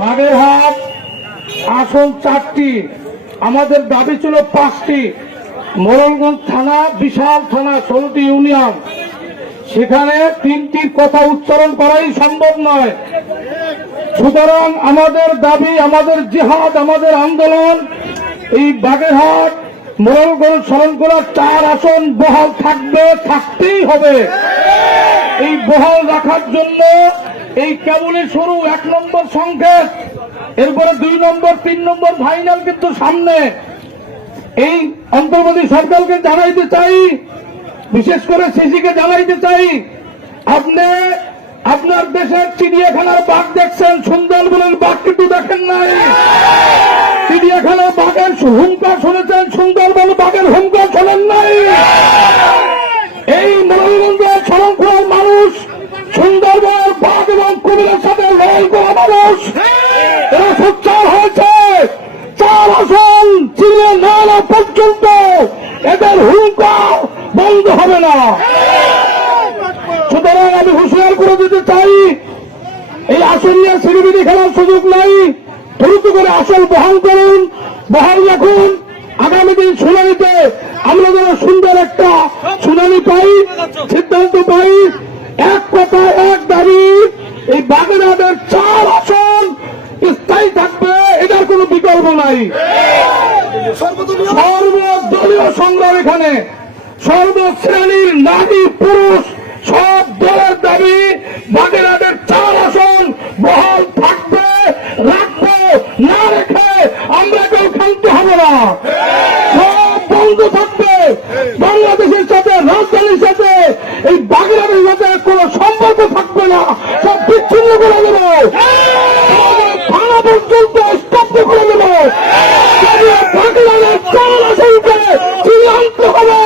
বাগেরহাট আসন 4টি, আমাদের দাবি ছিল 5টি। মোড়লগঞ্জ থানা বিশাল থানা, 16টি ইউনিয়ন, সেখানে 3টির কথা উচ্চারণ করাই সম্ভব নয়। সুতরাং আমাদের দাবি, আমাদের জিহাদ, আমাদের আন্দোলন এই বাগেরহাট মোড়লগঞ্জ শরণখোলা 4 আসন বহাল থাকবে, থাকতেই হবে। এই বহাল রাখার জন্য এই কেবলই শুরু, 1 নম্বর সংকেত, এরপরে 2 নম্বর 3 নম্বর ফাইনাল কিন্তু সামনে। এই অন্তর্বর্তী সরকারকে জানাইতে চাই, বিশেষ করে সিসিকে জানাইতে চাই, আপনি আপনার দেশের চিড়িয়াখানার বাঘ দেখছেন, সুন্দরবনের বাঘ কিন্তু দেখেন নাই। চিড়িয়াখানার বাঘের হুঙ্কার শুনেছেন, সুন্দরবন বাঘের হুঙ্কার শোনেন নাই। এই মোড়লগঞ্জের শরণখোলার মানুষ সুন্দরবনের বাঘ এবং কুমিরের সাথে লড়াই করা মানুষ, এরা সোচ্চার হয়েছে। 4 আসন চিনে না পর্যন্ত এদের হুঙ্কার বন্ধ হবে না। সুতরাং আমি হুঁশিয়ার করে দিতে চাই, এই আসন নিয়ে সিনেমিনি খেলার সুযোগ নাই। দ্রুত করে আসল বহাল করুন, বহাল রাখুন। আগামী দিন শুনানিতে আমরা যেন সুন্দর একটা শুনানি পাই, সিদ্ধান্ত পাই। এক কথা, এক দাবি, এই বাগেরহাটের 4 আসন স্থায়ী থাকবে, এটার কোনো বিকল্প নাই। সর্বদলীয় সংগ্রাম, এখানে সর্বশ্রেণীর নারী পুরুষ সব দলের দাবি বাগেরহাটের 4 আসন বহাল থাকবে, রাখবো। না রেখে আমরা কেউ ক্ষান্ত হব না। সব বন্ধ থাকবে। বাংলাদেশের সাথে, রাজধানীর সাথে, এই বাগেরহাটের সাথে কোনো সম্পর্ক থাকবে না, সব বিচ্ছিন্ন করে দেব। থানা পর্যন্ত স্তব্ধ করে দেব। বাগেরহাটের 4 আসনকে ফিরিয়ে আনতে হবে।